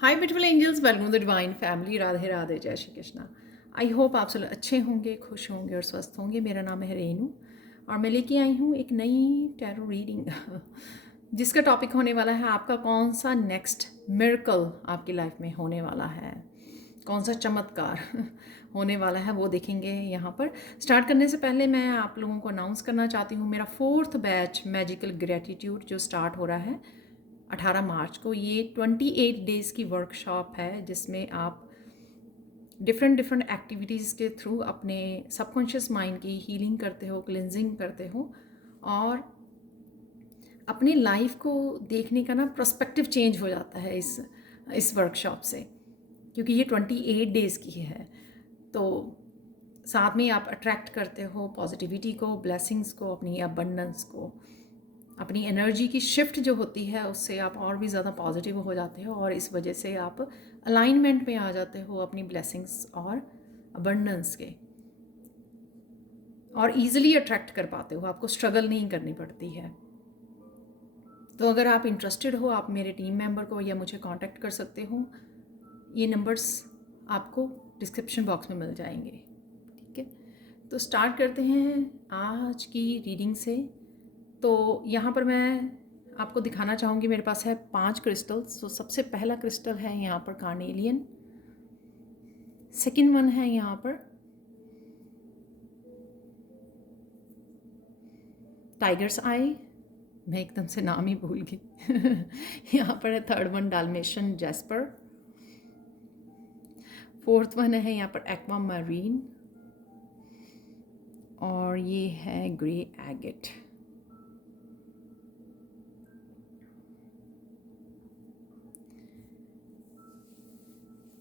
Hi beautiful angels, welcome to divine family. Radhe Radhe, जय Shri Krishna. I hope आप सब अच्छे होंगे, खुश होंगे और स्वस्थ होंगे। मेरा नाम है रेनू और मैं लेके आई हूँ एक नई टैरो रीडिंग जिसका टॉपिक होने वाला है आपका कौन सा नेक्स्ट मिरेकल आपकी लाइफ में होने वाला है, कौन सा चमत्कार होने वाला है वो देखेंगे यहाँ पर। स्टार्ट करने से पहले मैं आप लोगों को अनाउंस करना चाहती हूँ मेरा 4th बैच मैजिकल ग्रेटिट्यूड जो स्टार्ट हो रहा है 18 मार्च को। ये 28 डेज़ की वर्कशॉप है जिसमें आप डिफरेंट एक्टिविटीज़ के थ्रू अपने सबकॉन्शियस माइंड की हीलिंग करते हो, क्लिनजिंग करते हो और अपनी लाइफ को देखने का ना पर्सपेक्टिव चेंज हो जाता है इस वर्कशॉप से, क्योंकि ये 28 डेज़ की है। तो साथ में आप अट्रैक्ट करते हो पॉजिटिविटी को, ब्लेसिंग्स को, अपनी अबंडेंस को, अपनी एनर्जी की शिफ्ट जो होती है उससे आप और भी ज़्यादा पॉजिटिव हो जाते हो और इस वजह से आप अलाइनमेंट में आ जाते हो अपनी ब्लेसिंग्स और अबंडेंस के, और ईजिली अट्रैक्ट कर पाते हो, आपको स्ट्रगल नहीं करनी पड़ती है। तो अगर आप इंटरेस्टेड हो आप मेरे टीम मेंबर को या मुझे कांटेक्ट कर सकते हो। ये नंबर्स आपको डिस्क्रिप्शन बॉक्स में मिल जाएंगे, ठीक है। तो स्टार्ट करते हैं आज की रीडिंग से। तो यहाँ पर मैं आपको दिखाना चाहूँगी, मेरे पास है 5 क्रिस्टल्स। तो सबसे पहला क्रिस्टल है यहाँ पर कार्नेलियन, सेकंड वन है यहाँ पर टाइगर्स आई, मैं एकदम से नाम ही भूल गई यहाँ पर है third one Dalmatian jasper, fourth one है यहाँ पर एक्वा मरीन और ये है ग्रे एगेट।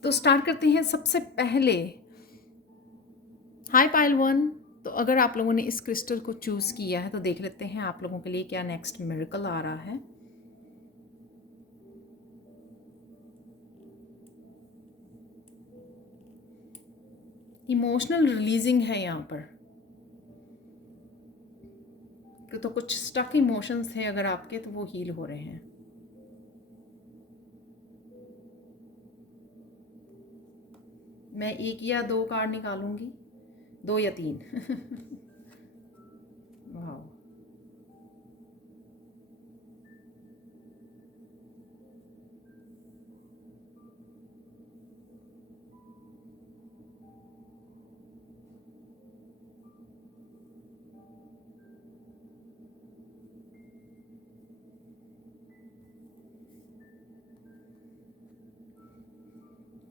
तो स्टार्ट करते हैं सबसे पहले हाई पाइल वन। तो अगर आप लोगों ने इस क्रिस्टल को चूज़ किया है तो देख लेते हैं आप लोगों के लिए क्या नेक्स्ट मिरेकल आ रहा है। इमोशनल रिलीजिंग है यहाँ पर, तो कुछ स्टक इमोशंस थे अगर आपके तो वो हील हो रहे हैं। मैं 1 या 2 कार्ड निकालूंगी, 2 या 3 वाह,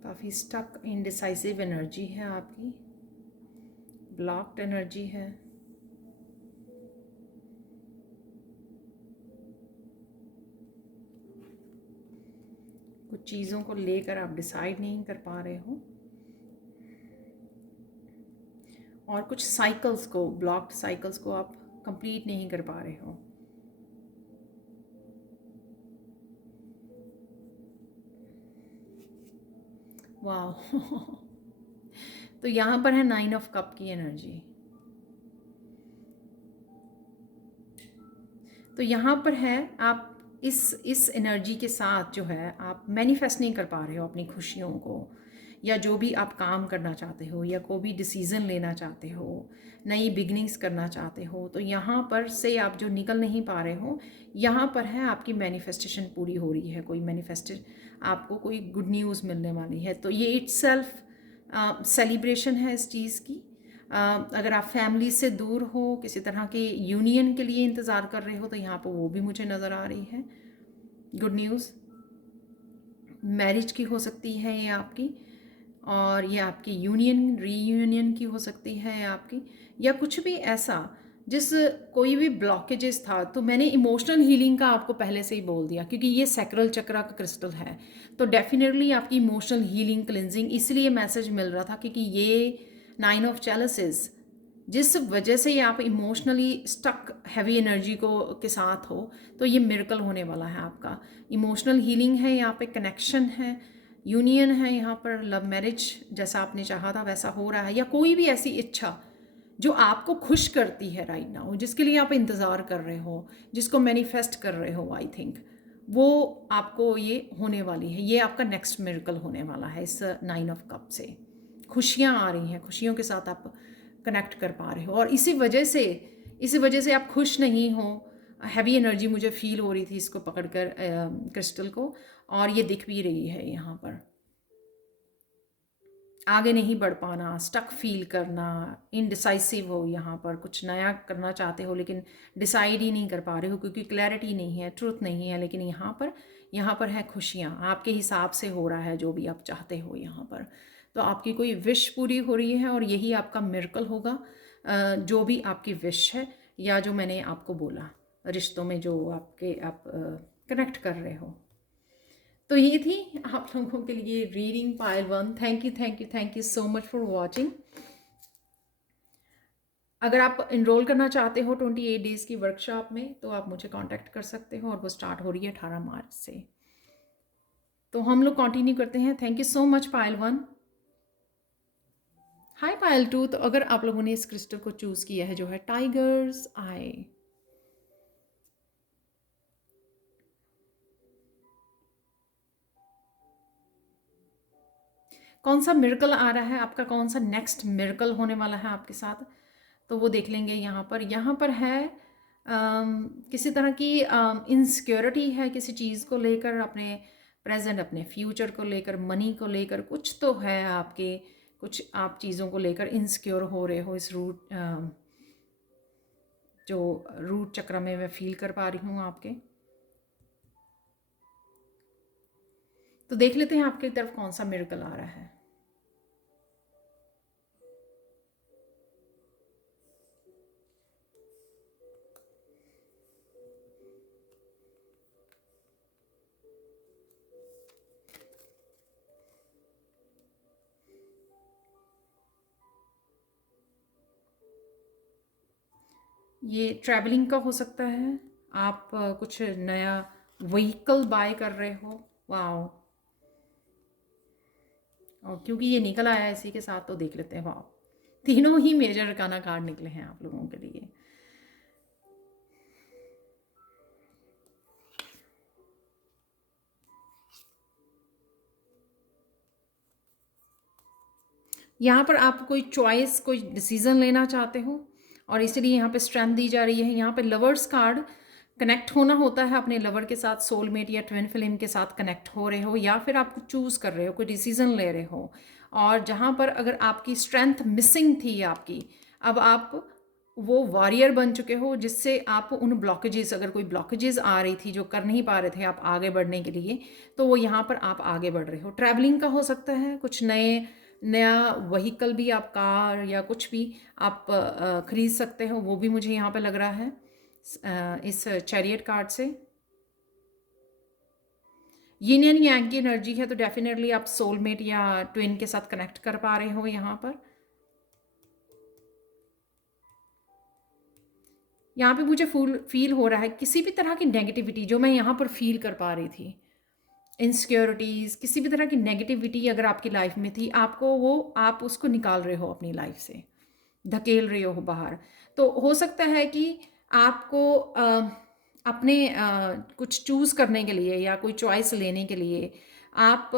काफ़ी स्टक इनडिसाइसिव एनर्जी है आपकी, ब्लॉक्ड एनर्जी है। कुछ चीज़ों को लेकर आप डिसाइड नहीं कर पा रहे हो और कुछ साइकिल्स को, ब्लॉक्ड साइकिल्स को आप कंप्लीट नहीं कर पा रहे हो। वाह तो यहाँ पर है 9 ऑफ कप की एनर्जी। तो यहाँ पर है आप इस एनर्जी के साथ जो है आप मैनिफेस्ट नहीं कर पा रहे हो अपनी खुशियों को, या जो भी आप काम करना चाहते हो या कोई भी डिसीज़न लेना चाहते हो, नई बिगनिंग्स करना चाहते हो, तो यहाँ पर से आप जो निकल नहीं पा रहे हो, यहाँ पर है आपकी मैनिफेस्टेशन पूरी हो रही है। कोई मैनिफेस्टेड आपको कोई गुड न्यूज़ मिलने वाली है। तो ये इट्सेल्फ सेलिब्रेशन है इस चीज़ की। अगर आप फैमिली से दूर हो, किसी तरह के यूनियन के लिए इंतज़ार कर रहे हो, तो यहाँ पर वो भी मुझे नज़र आ रही है। गुड न्यूज़ मैरिज की हो सकती है ये आपकी, और ये आपकी यूनियन रीयूनियन की हो सकती है आपकी, या कुछ भी ऐसा जिस कोई भी ब्लॉकेजेस था। तो मैंने इमोशनल हीलिंग का आपको पहले से ही बोल दिया क्योंकि ये सैक्रल चक्रा का क्रिस्टल है, तो डेफिनेटली आपकी इमोशनल हीलिंग, क्लिनजिंग, इसलिए मैसेज मिल रहा था क्योंकि ये 9 ऑफ चैलिसेस जिस वजह से आप इमोशनली स्टक हैवी एनर्जी को के साथ हो, तो ये मिरेकल होने वाला है आपका। इमोशनल हीलिंग है यहाँ पे, कनेक्शन है, यूनियन है यहाँ पर, लव मैरिज जैसा आपने चाहा था वैसा हो रहा है, या कोई भी ऐसी इच्छा जो आपको खुश करती है राइट नाउ, जिसके लिए आप इंतज़ार कर रहे हो, जिसको मैनिफेस्ट कर रहे हो, आई थिंक वो आपको ये होने वाली है, ये आपका नेक्स्ट मिरेकल होने वाला है इस 9 ऑफ कप से। खुशियाँ आ रही हैं, खुशियों के साथ आप कनेक्ट कर पा रहे हो, और इसी वजह से आप खुश नहीं हो। हैवी एनर्जी मुझे फील हो रही थी इसको पकड़कर क्रिस्टल को, और ये दिख भी रही है यहाँ पर। आगे नहीं बढ़ पाना, स्टक फील करना, इनडिसाइसिव हो, यहाँ पर कुछ नया करना चाहते हो लेकिन डिसाइड ही नहीं कर पा रहे हो क्योंकि क्लैरिटी नहीं है, ट्रूथ नहीं है। लेकिन यहाँ पर है खुशियाँ, आपके हिसाब से हो रहा है जो भी आप चाहते हो यहाँ पर। तो आपकी कोई विश पूरी हो रही है और यही आपका मिरेकल होगा। जो भी आपकी विश है या जो मैंने आपको बोला, रिश्तों में जो आप कनेक्ट कर रहे हो। तो ये थी आप लोगों के लिए reading pile 1। Thank you so much for watching. अगर आप इनरोल करना चाहते हो 28 डेज़ की वर्कशॉप में तो आप मुझे कांटेक्ट कर सकते हो, और वो स्टार्ट हो रही है 18 मार्च से। तो हम लोग कंटिन्यू करते हैं। Thank you so much pile 1। Hi pile 2। तो अगर आप लोगों ने इस क्रिस्टल को चूज़ किया है जो है टाइगर्स आई, कौन सा मिरेकल आ रहा है आपका, कौन सा नेक्स्ट मिरेकल होने वाला है आपके साथ, तो वो देख लेंगे। यहाँ पर है किसी तरह की इनसिक्योरिटी है किसी चीज़ को लेकर, अपने प्रेजेंट अपने फ्यूचर को लेकर, मनी को लेकर, कुछ तो है आपके, कुछ आप चीज़ों को लेकर इनसिक्योर हो रहे हो। इस जो रूट चक्र में मैं फील कर पा रही हूँ आपके। तो देख लेते हैं आपकी तरफ कौन सा मिरेकल आ रहा है। ये ट्रैवलिंग का हो सकता है, आप कुछ नया व्हीकल बाय कर रहे हो। वाओ। और क्योंकि ये निकल आया है इसी के साथ तो देख लेते हैं। वाओ, तीनों ही मेजर अरकाना कार्ड निकले हैं आप लोगों के लिए। यहाँ पर आप कोई चॉइस, कोई डिसीजन लेना चाहते हो, और इसलिए यहाँ पे स्ट्रेंथ दी जा रही है। यहाँ पे लवर्स कार्ड, कनेक्ट होना होता है अपने लवर के साथ, सोलमेट या ट्विन फ्लेम के साथ कनेक्ट हो रहे हो, या फिर आप चूज़ कर रहे हो, कोई डिसीजन ले रहे हो। और जहाँ पर अगर आपकी स्ट्रेंथ मिसिंग थी आपकी, अब आप वो वॉरियर बन चुके हो, जिससे आप उन ब्लॉकेजेस, अगर कोई ब्लॉकेजेस आ रही थी जो कर नहीं पा रहे थे आप आगे बढ़ने के लिए, तो वो यहाँ पर आप आगे बढ़ रहे हो। ट्रैवलिंग का हो सकता है, कुछ नया व्हीकल भी, आप कार या कुछ भी आप खरीद सकते हो, वो भी मुझे यहाँ पे लग रहा है इस चैरियट कार्ड से। यिन एंड यांग की एनर्जी है, तो डेफिनेटली आप सोलमेट या ट्विन के साथ कनेक्ट कर पा रहे हो। यहाँ पे मुझे फील हो रहा है किसी भी तरह की नेगेटिविटी जो मैं यहाँ पर फील कर पा रही थी, इनसिक्योरिटीज़, किसी भी तरह की नेगेटिविटी अगर आपकी लाइफ में थी, आप उसको निकाल रहे हो अपनी लाइफ से, धकेल रहे हो बाहर। तो हो सकता है कि आपको अपने कुछ चूज़ करने के लिए या कोई चॉइस लेने के लिए आप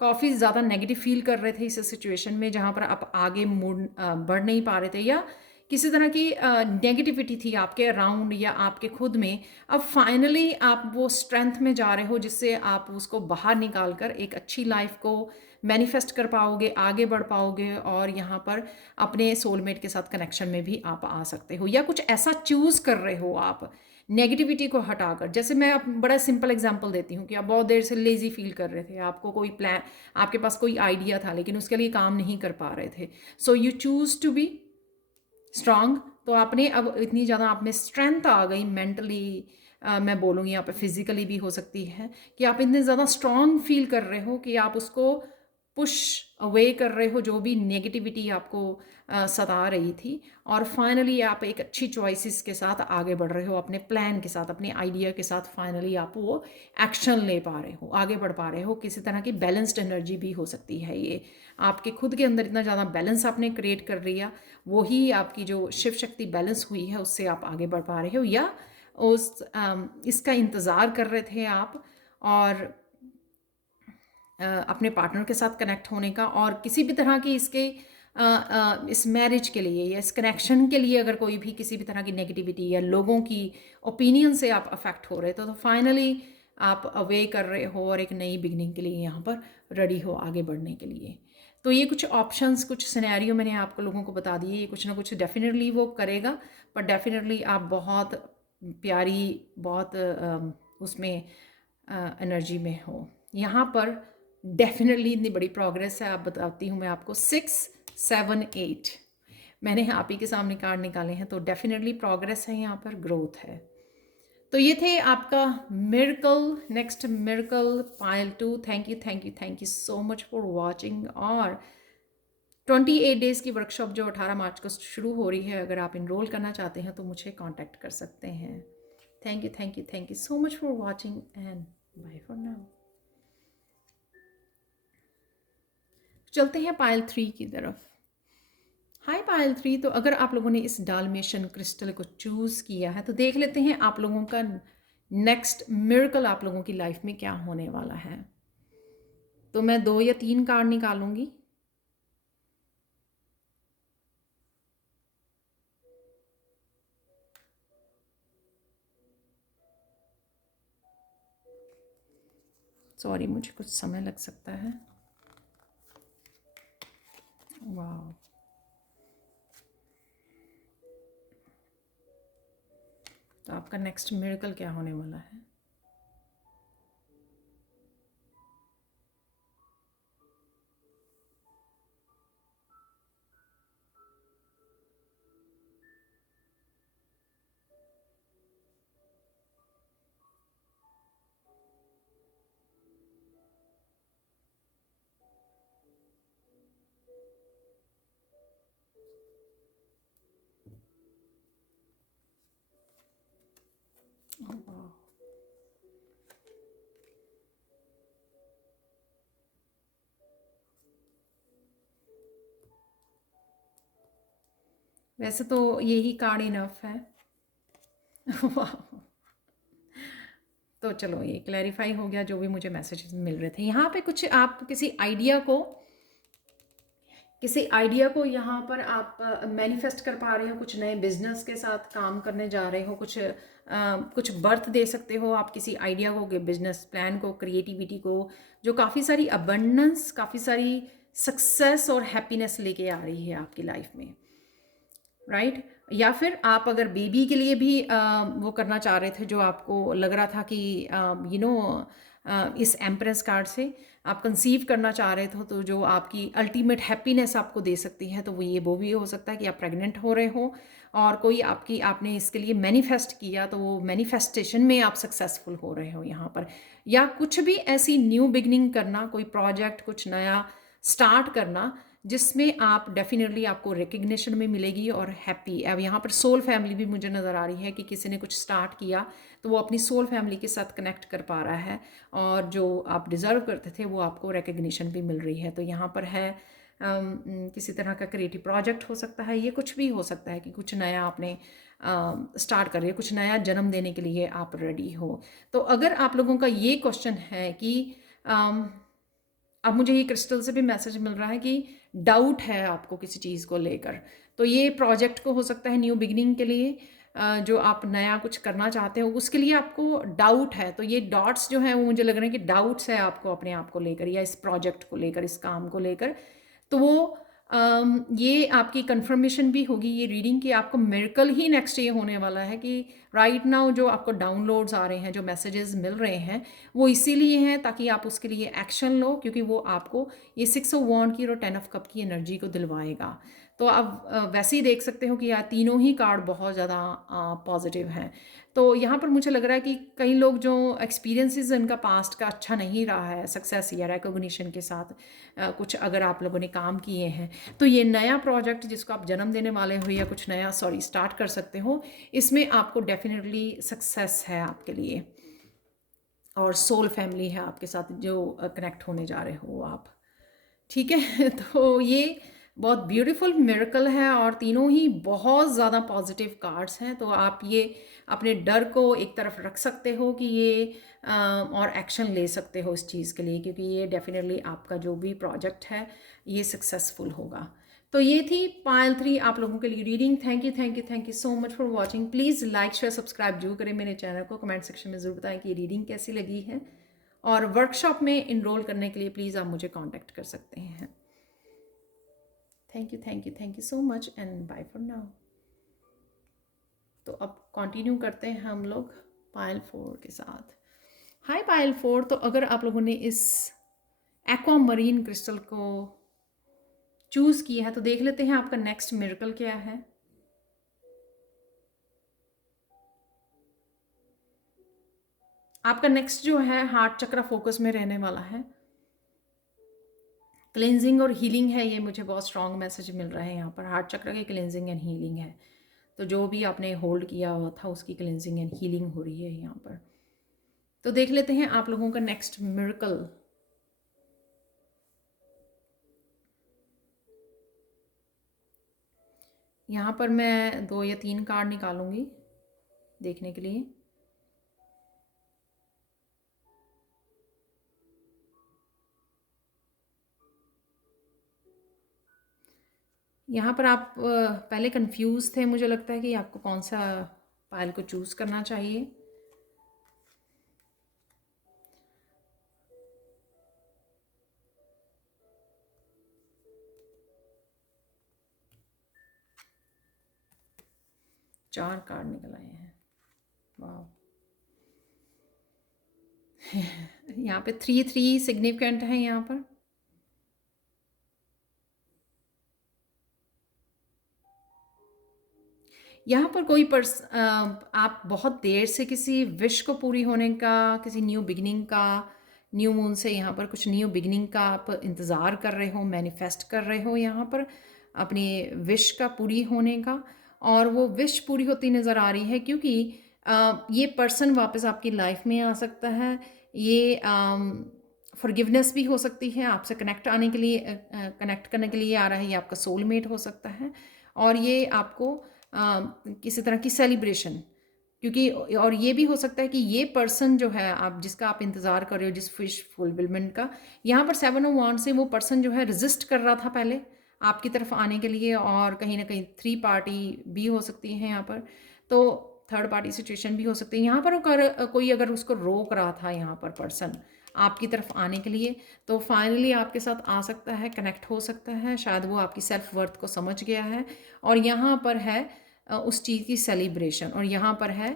काफ़ी ज़्यादा नेगेटिव फील कर रहे थे इस सिचुएशन में, जहाँ पर आप आगे बढ़ नहीं पा रहे थे, या किसी तरह की नेगेटिविटी थी आपके अराउंड या आपके खुद में। अब फाइनली आप वो स्ट्रेंथ में जा रहे हो जिससे आप उसको बाहर निकाल कर एक अच्छी लाइफ को मैनिफेस्ट कर पाओगे, आगे बढ़ पाओगे, और यहाँ पर अपने सोलमेट के साथ कनेक्शन में भी आप आ सकते हो, या कुछ ऐसा चूज़ कर रहे हो आप नेगेटिविटी को हटाकर। जैसे मैं बड़ा सिंपल एग्जांपल देती हूँ कि आप बहुत देर से लेजी फील कर रहे थे, आपको कोई प्लान, आपके पास कोई आइडिया था लेकिन उसके लिए काम नहीं कर पा रहे थे। So you choose to be strong. तो आपने अब इतनी ज़्यादा आप में स्ट्रेंथ आ गई मेंटली, मैं बोलूँगी यहाँ पे फिजिकली भी हो सकती है, कि आप इतने ज़्यादा स्ट्रांग फील कर रहे हो कि आप उसको पुश अवे कर रहे हो जो भी नेगेटिविटी आपको सता रही थी, और फाइनली आप एक अच्छी चॉइसेस के साथ आगे बढ़ रहे हो, अपने प्लान के साथ, अपने आइडिया के साथ। फाइनली आप वो एक्शन ले पा रहे हो, आगे बढ़ पा रहे हो। किसी तरह की बैलेंस्ड एनर्जी भी हो सकती है ये, आपके खुद के अंदर इतना ज़्यादा बैलेंस आपने क्रिएट कर लिया, वही आपकी जो शिव शक्ति बैलेंस हुई है उससे आप आगे बढ़ पा रहे हो, या इसका इंतज़ार कर रहे थे आप, और अपने पार्टनर के साथ कनेक्ट होने का, और किसी भी तरह की इस मैरिज के लिए या इस कनेक्शन के लिए अगर कोई भी किसी भी तरह की नेगेटिविटी या लोगों की ओपिनियन से आप अफेक्ट हो रहे तो फाइनली आप अवे कर रहे हो और एक नई बिगनिंग के लिए यहाँ पर रेडी हो आगे बढ़ने के लिए। तो ये कुछ ऑप्शंस, कुछ सिनेरियो मैंने आपको लोगों को बता दिए, ये कुछ ना कुछ डेफिनेटली वो करेगा, पर डेफिनेटली आप बहुत प्यारी, बहुत उसमें एनर्जी में हो। यहाँ पर डेफिनेटली इतनी बड़ी प्रोग्रेस है, आप बताती हूँ मैं आपको। 6, 7, 8 मैंने आप ही के सामने कार्ड निकाले हैं, तो डेफिनेटली प्रोग्रेस है यहाँ पर, ग्रोथ है। तो ये थे आपका miracle, next miracle pile 2। Thank you thank you thank you so much for watching. और 28 डेज़ की वर्कशॉप जो 18 मार्च को शुरू हो रही है, अगर आप इनरोल करना चाहते हैं तो मुझे कांटेक्ट कर सकते हैं। Thank you thank you thank you so much for watching and bye for now. चलते हैं पाइल 3 की तरफ। हाय पाइल 3, तो अगर आप लोगों ने इस डालमेशियन क्रिस्टल को चूज़ किया है तो देख लेते हैं आप लोगों का नेक्स्ट मिरेकल आप लोगों की लाइफ में क्या होने वाला है। तो मैं 2 या 3 कार्ड निकालूंगी। सॉरी, मुझे कुछ समय लग सकता है। वाह, तो आपका नेक्स्ट मिरेकल क्या होने वाला है? वाह, वैसे तो यही कार्ड इनफ है। वाह, तो चलो ये क्लैरिफाई हो गया जो भी मुझे मैसेजेस मिल रहे थे। यहाँ पे कुछ आप किसी आइडिया को यहाँ पर आप मैनिफेस्ट कर पा रहे हो, कुछ नए बिजनेस के साथ काम करने जा रहे हो, कुछ बर्थ दे सकते हो आप किसी आइडिया को, बिजनेस प्लान को, क्रिएटिविटी को, जो काफ़ी सारी अबंडेंस, काफ़ी सारी सक्सेस और हैप्पीनेस लेके आ रही है आपकी लाइफ में, राइट? या फिर आप अगर बेबी के लिए भी वो करना चाह रहे थे, जो आपको लग रहा था कि इस एम्प्रेस कार्ड से आप कंसीव करना चाह रहे थे, तो जो आपकी अल्टीमेट हैप्पीनेस आपको दे सकती है, तो वो भी हो सकता है कि आप प्रेग्नेंट हो रहे हो और कोई आपने इसके लिए मैनिफेस्ट किया, तो वो मैनिफेस्टेशन में आप सक्सेसफुल हो रहे हो यहाँ पर। या कुछ भी ऐसी न्यू बिगनिंग करना, कोई प्रोजेक्ट कुछ नया स्टार्ट करना, जिसमें आप डेफिनेटली आपको रिकग्निशन में मिलेगी और हैप्पी। अब यहाँ पर सोल फैमिली भी मुझे नज़र आ रही है कि किसी ने कुछ स्टार्ट किया तो वो अपनी सोल फैमिली के साथ कनेक्ट कर पा रहा है, और जो आप डिज़र्व करते थे वो आपको रिकग्निशन भी मिल रही है। तो यहाँ पर है किसी तरह का क्रिएटिव प्रोजेक्ट हो सकता है, ये कुछ भी हो सकता है कि कुछ नया आपने स्टार्ट कर रही है, कुछ नया जन्म देने के लिए आप रेडी हो। तो अगर आप लोगों का ये क्वेश्चन है कि अब मुझे ये क्रिस्टल से भी मैसेज मिल रहा है कि डाउट है आपको किसी चीज़ को लेकर, तो ये प्रोजेक्ट को हो सकता है न्यू बिगिनिंग के लिए, जो आप नया कुछ करना चाहते हो उसके लिए आपको डाउट है। तो ये डॉट्स जो हैं वो मुझे लग रहे हैं कि डाउट्स है आपको अपने आप को लेकर या इस प्रोजेक्ट को लेकर, इस काम को लेकर। तो वो ये आपकी कंफर्मेशन भी होगी ये रीडिंग कि आपको मिरेकल ही नेक्स्ट ये होने वाला है, कि राइट नाउ जो आपको डाउनलोड्स आ रहे हैं, जो मैसेजेस मिल रहे हैं, वो इसीलिए हैं ताकि आप उसके लिए एक्शन लो, क्योंकि वो आपको ये 6 ऑफ वॉन्ड की और 10 ऑफ कप की एनर्जी को दिलवाएगा। तो आप वैसे ही देख सकते हो कि यार तीनों ही कार्ड बहुत ज़्यादा पॉजिटिव हैं। तो यहाँ पर मुझे लग रहा है कि कई लोग जो एक्सपीरियंसेस इनका पास्ट का अच्छा नहीं रहा है सक्सेस या रिकॉग्निशन के साथ, कुछ अगर आप लोगों ने काम किए हैं, तो ये नया प्रोजेक्ट जिसको आप जन्म देने वाले हो या कुछ नया स्टार्ट कर सकते हो, इसमें आपको डेफिनेटली सक्सेस है आपके लिए, और सोल फैमिली है आपके साथ जो कनेक्ट होने जा रहे हो आप, ठीक है। तो ये बहुत ब्यूटीफुल मिरेकल है और तीनों ही बहुत ज़्यादा पॉजिटिव कार्ड्स हैं। तो आप ये अपने डर को एक तरफ रख सकते हो कि ये और एक्शन ले सकते हो इस चीज़ के लिए, क्योंकि ये डेफिनेटली आपका जो भी प्रोजेक्ट है ये सक्सेसफुल होगा। तो ये थी पायल 3 आप लोगों के लिए reading. Thank you thank you thank you so much for watching. Please like share subscribe जरूर करें मेरे चैनल को। कमेंट सेक्शन में ज़रूर बताएं कि ये रीडिंग कैसी लगी है, और वर्कशॉप में इनरोल करने के लिए प्लीज़ आप मुझे कॉन्टैक्ट कर सकते हैं। Thank you so much and bye for now. तो अब कंटिन्यू करते हैं हम लोग पायल 4 के साथ। हाय पायल 4, तो अगर आप लोगों ने इस एक्वा मरीन क्रिस्टल को चूज़ किया है तो देख लेते हैं आपका नेक्स्ट मिरेकल क्या है। आपका नेक्स्ट जो है हार्ट चक्र फोकस में रहने वाला है। क्लेंजिंग और हीलिंग है, ये मुझे बहुत स्ट्रॉन्ग मैसेज मिल रहा है यहाँ पर। हार्ट चक्र की क्लेंजिंग एंड हीलिंग है, तो जो भी आपने होल्ड किया हुआ था उसकी क्लेंजिंग एंड हीलिंग हो रही है यहाँ पर। तो देख लेते हैं आप लोगों का नेक्स्ट मिरेकल। यहाँ पर मैं 2 या 3 कार्ड निकालूंगी देखने के लिए। यहाँ पर आप पहले कंफ्यूज थे, मुझे लगता है कि आपको कौन सा पायल को चूज़ करना चाहिए। चार कार्ड निकल आए हैं, वाह। यहाँ पे 3 सिग्निफिकेंट है यहाँ पर। यहाँ पर कोई आप बहुत देर से किसी विश को पूरी होने का, किसी न्यू बिगिनिंग का, न्यू मून से यहाँ पर कुछ न्यू बिगिनिंग का आप इंतज़ार कर रहे हो, मैनिफेस्ट कर रहे हो यहाँ पर अपनी विश का पूरी होने का। और वो विश पूरी होती नज़र आ रही है, क्योंकि ये पर्सन वापस आपकी लाइफ में आ सकता है। ये फॉरगिवनेस भी हो सकती है, आपसे कनेक्ट आने के लिए कनेक्ट करने के लिए आ रहा है। ये आपका सोलमेट हो सकता है, और ये आपको किसी तरह की सेलिब्रेशन, क्योंकि और ये भी हो सकता है कि ये पर्सन जो है आप जिसका आप इंतज़ार कर रहे हो, जिस फिश फुलफिलमेंट का, यहाँ पर 7 ऑफ वांड से वो पर्सन जो है रेजिस्ट कर रहा था पहले आपकी तरफ आने के लिए, और कहीं ना कहीं 3 पार्टी भी हो सकती है यहाँ पर, तो 3rd पार्टी सिचुएशन भी हो सकती है यहाँ पर। कोई अगर उसको रोक रहा था यहाँ पर पर्सन आपकी तरफ आने के लिए, तो फाइनली आपके साथ आ सकता है, कनेक्ट हो सकता है। शायद वो आपकी सेल्फ वर्थ को समझ गया है, और यहाँ पर है उस चीज़ की सेलिब्रेशन, और यहाँ पर है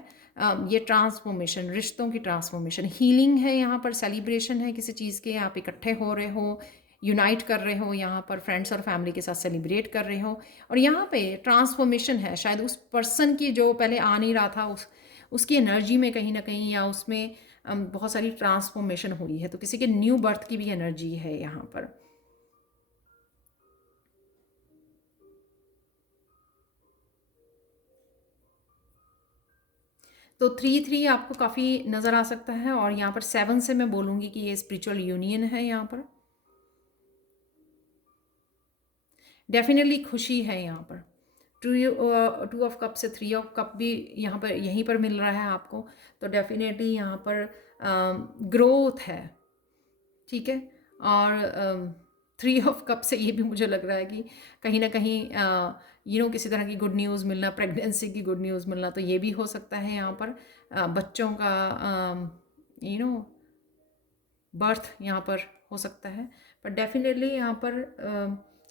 ये ट्रांसफॉर्मेशन, रिश्तों की ट्रांसफॉर्मेशन, हीलिंग है यहाँ पर, सेलिब्रेशन है किसी चीज़ के, आप इकट्ठे हो रहे हो, यूनाइट कर रहे हो यहाँ पर, फ्रेंड्स और फैमिली के साथ सेलिब्रेट कर रहे हो। और यहाँ पे ट्रांसफॉर्मेशन है, शायद उस पर्सन की जो पहले आ नहीं रहा था उसकी एनर्जी में कहीं ना कहीं, या उसमें बहुत सारी ट्रांसफॉर्मेशन हो रही है। तो किसी के न्यू बर्थ की भी एनर्जी है यहाँ पर। तो 3 आपको काफ़ी नज़र आ सकता है, और यहाँ पर 7 से मैं बोलूँगी कि ये स्पिरिचुअल यूनियन है यहाँ पर। डेफिनेटली खुशी है यहाँ पर। 2 ऑफ कप से 3 ऑफ कप भी यहाँ पर यहीं पर मिल रहा है आपको, तो डेफिनेटली यहाँ पर ग्रोथ है, ठीक है। और 3 ऑफ कप से ये भी मुझे लग रहा है कि कहीं ना कहीं किसी तरह की गुड न्यूज़ मिलना, प्रेगनेंसी की गुड न्यूज़ मिलना, तो ये भी हो सकता है यहाँ पर। बच्चों का बर्थ यहाँ पर हो सकता है, पर डेफिनेटली यहाँ पर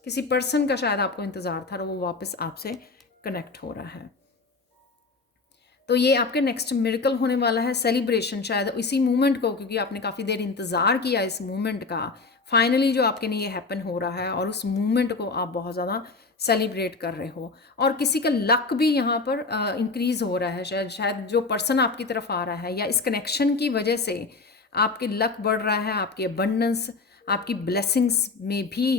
किसी पर्सन का शायद आपको इंतज़ार था और वो वापस आपसे कनेक्ट हो रहा है। तो ये आपके नेक्स्ट मिरेकल होने वाला है, सेलिब्रेशन, शायद इसी मूवमेंट को, क्योंकि आपने काफ़ी देर इंतज़ार किया इस मूवमेंट का, फाइनली जो आपके लिए हैपन हो रहा है, और उस मूवमेंट को आप बहुत ज़्यादा सेलिब्रेट कर रहे हो। और किसी का लक भी यहाँ पर इंक्रीज़ हो रहा है, शायद जो पर्सन आपकी तरफ आ रहा है, या इस कनेक्शन की वजह से आपके लक बढ़ रहा है, आपकी अबंडेंस, आपकी ब्लेसिंग्स में भी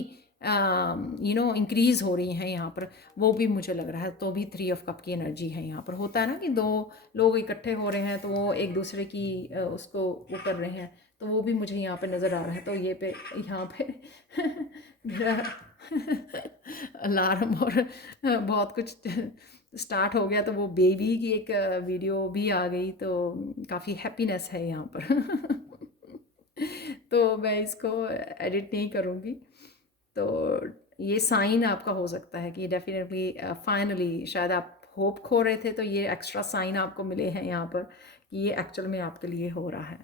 इंक्रीज़ हो रही हैं यहाँ पर, वो भी मुझे लग रहा है। तो भी 3 ऑफ कप की एनर्जी है यहाँ पर। होता है ना कि 2 लोग इकट्ठे हो रहे हैं तो वो एक दूसरे की उसको वो कर रहे हैं, तो वो भी मुझे यहाँ पे नज़र आ रहा है। तो ये पे यहाँ पे मेरा अलार्म और बहुत कुछ स्टार्ट हो गया, तो वो बेबी की एक वीडियो भी आ गई, तो काफ़ी हैप्पीनेस है यहाँ पर। तो मैं इसको एडिट नहीं करूँगी। तो ये साइन आपका हो सकता है कि डेफिनेटली फाइनली शायद आप होप खो रहे थे, तो ये एक्स्ट्रा साइन आपको मिले हैं यहाँ पर कि ये एक्चुअल में आपके लिए हो रहा है।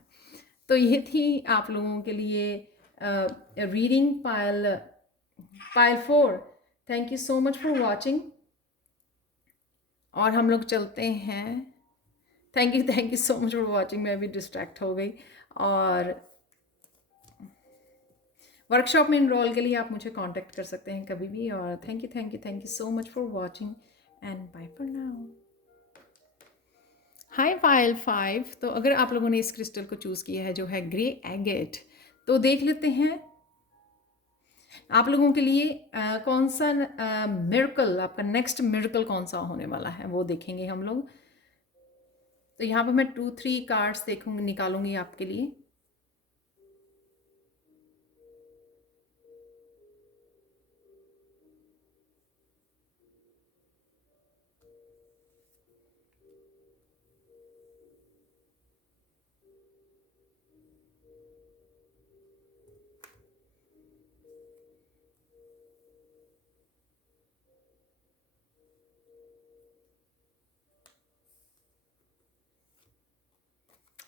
तो ये थी आप लोगों के लिए reading pile 4। Thank you so much for watching. और हम लोग चलते हैं। Thank you so much for watching. मैं भी डिस्ट्रैक्ट हो गई। और वर्कशॉप में इनरोल के लिए आप मुझे कांटेक्ट कर सकते हैं कभी भी। और thank you so much for watching and bye for now. Hi Payal 5। तो अगर आप लोगों ने इस क्रिस्टल को चूज़ किया है जो है ग्रे एगेट, तो देख लेते हैं आप लोगों के लिए कौन सा मिरेकल, आपका नेक्स्ट मिरेकल कौन सा होने वाला है, वो देखेंगे हम लोग। तो यहाँ पर मैं 2-3 कार्ड्स देखूंगी, निकालूंगी आपके लिए।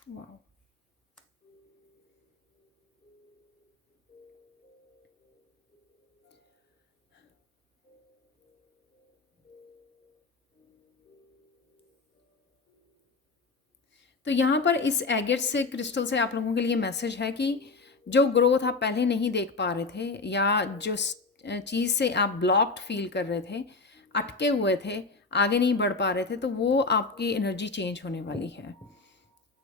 वाह, तो यहाँ पर इस एगेट से क्रिस्टल से आप लोगों के लिए मैसेज है कि जो ग्रोथ आप पहले नहीं देख पा रहे थे, या जो चीज़ से आप ब्लॉक्ड फील कर रहे थे, अटके हुए थे, आगे नहीं बढ़ पा रहे थे, तो वो आपकी एनर्जी चेंज होने वाली है।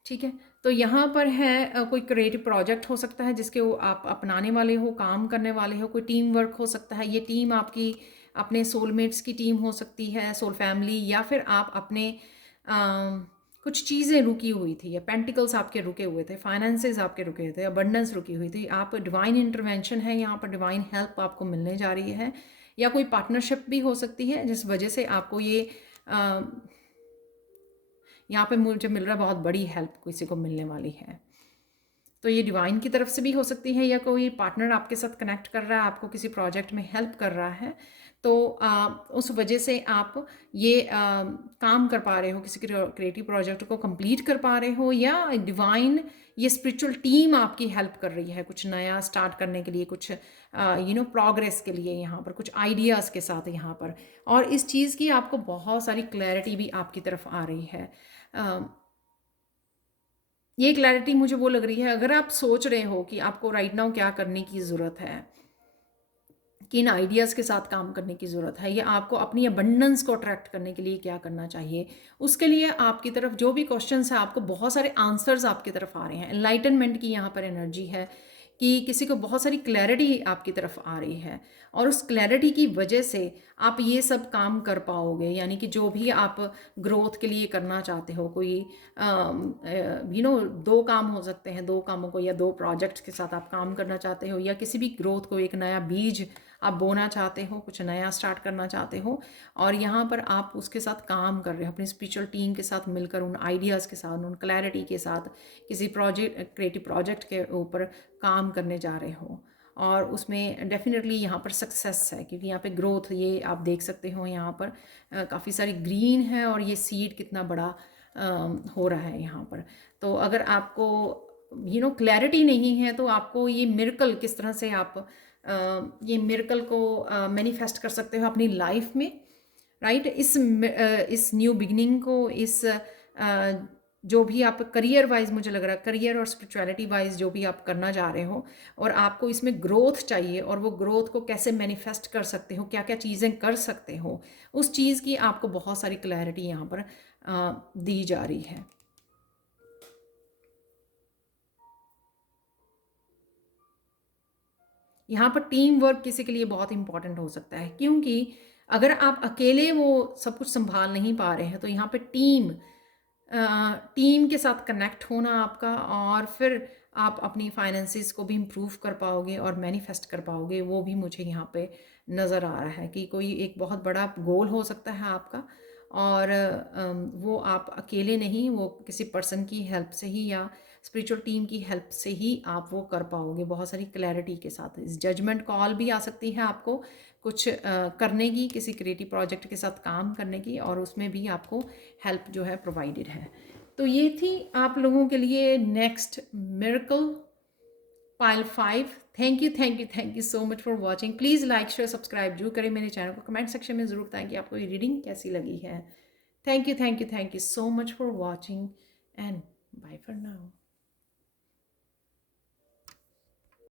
ठीक है। तो यहाँ पर है कोई क्रिएटिव प्रोजेक्ट हो सकता है जिसके वो आप अपनाने वाले हो, काम करने वाले हो। कोई टीम वर्क हो सकता है। ये टीम आपकी अपने सोलमेट्स की टीम हो सकती है, सोल फैमिली, या फिर आप अपने कुछ चीज़ें रुकी हुई थी, या पेंटिकल्स आपके रुके हुए थे, फाइनेंसेस आपके रुके हुए थे, अबंडेंस रुकी हुई थी। आप डिवाइन इंटरवेंशन है यहाँ पर, डिवाइन हेल्प आपको मिलने जा रही है, या कोई पार्टनरशिप भी हो सकती है जिस वजह से आपको ये यहाँ पे मुझे मिल रहा है बहुत बड़ी हेल्प किसी को मिलने वाली है। तो ये डिवाइन की तरफ से भी हो सकती है, या कोई पार्टनर आपके साथ कनेक्ट कर रहा है, आपको किसी प्रोजेक्ट में हेल्प कर रहा है, तो उस वजह से आप ये काम कर पा रहे हो, किसी क्रिएटिव प्रोजेक्ट को कंप्लीट कर पा रहे हो, या डिवाइन ये स्पिरिचुअल टीम आपकी हेल्प कर रही है कुछ नया स्टार्ट करने के लिए, कुछ प्रोग्रेस के लिए, यहाँ पर कुछ आइडियाज़ के साथ यहाँ पर। और इस चीज़ की आपको बहुत सारी क्लैरिटी भी आपकी तरफ आ रही है। ये क्लैरिटी मुझे वो लग रही है, अगर आप सोच रहे हो कि आपको राइट नाउ क्या करने की ज़रूरत है, किन आइडियाज़ के साथ काम करने की ज़रूरत है, या आपको अपनी अबंडेंस को अट्रैक्ट करने के लिए क्या करना चाहिए, उसके लिए आपकी तरफ जो भी क्वेश्चंस है, आपको बहुत सारे आंसर्स आपकी तरफ आ रहे हैं। एनलाइटनमेंट की यहाँ पर एनर्जी है कि किसी को बहुत सारी क्लैरिटी आपकी तरफ आ रही है, और उस क्लैरिटी की वजह से आप ये सब काम कर पाओगे। यानी कि जो भी आप ग्रोथ के लिए करना चाहते हो, कोई 2 काम हो सकते हैं, 2 कामों को या 2 प्रोजेक्ट्स के साथ आप काम करना चाहते हो, या किसी भी ग्रोथ को, एक नया बीज आप बोना चाहते हो, कुछ नया स्टार्ट करना चाहते हो, और यहाँ पर आप उसके साथ काम कर रहे हो, अपनी स्पिरिचुअल टीम के साथ मिलकर, उन आइडियाज़ के साथ, उन क्लैरिटी के साथ किसी प्रोजेक्ट, क्रिएटिव प्रोजेक्ट के ऊपर काम करने जा रहे हो। और उसमें डेफिनेटली यहाँ पर सक्सेस है, क्योंकि यहाँ पे ग्रोथ, ये आप देख सकते हो यहाँ पर काफ़ी सारी ग्रीन है, और ये सीड कितना बड़ा हो रहा है यहाँ पर। तो अगर आपको क्लैरिटी नहीं है, तो आपको ये मिरेकल किस तरह से आप ये मिरेकल को मैनिफेस्ट कर सकते हो अपनी लाइफ में, राइट। इस न्यू बिगनिंग को, इस जो भी आप करियर वाइज, मुझे लग रहा है करियर और स्पिरिचुअलिटी वाइज जो भी आप करना जा रहे हो, और आपको इसमें ग्रोथ चाहिए, और वो ग्रोथ को कैसे मैनिफेस्ट कर सकते हो, क्या क्या चीज़ें कर सकते हो, उस चीज़ की आपको बहुत सारी क्लैरिटी यहाँ पर दी जा रही है। यहाँ पर टीम वर्क किसी के लिए बहुत इंपॉर्टेंट हो सकता है, क्योंकि अगर आप अकेले वो सब कुछ संभाल नहीं पा रहे हैं तो यहाँ पे टीम के साथ कनेक्ट होना आपका, और फिर आप अपनी फाइनेंसिस को भी इम्प्रूव कर पाओगे और मैनिफेस्ट कर पाओगे, वो भी मुझे यहाँ पे नज़र आ रहा है कि कोई एक बहुत बड़ा गोल हो सकता है आपका, और वो आप अकेले नहीं, वो किसी पर्सन की हेल्प से ही या स्पिरिचुअल टीम की हेल्प से ही आप वो कर पाओगे बहुत सारी क्लैरिटी के साथ। इस जजमेंट कॉल भी आ सकती है आपको कुछ करने की, किसी क्रिएटिव प्रोजेक्ट के साथ काम करने की, और उसमें भी आपको हेल्प जो है प्रोवाइडेड है। तो ये थी आप लोगों के लिए next miracle pile 5। Thank you so much for watching. Please like share subscribe जरूर करें मेरे चैनल को, कमेंट सेक्शन में ज़रूर बताएं कि आपको ये रीडिंग कैसी लगी है। Thank you so much for watching and bye for now.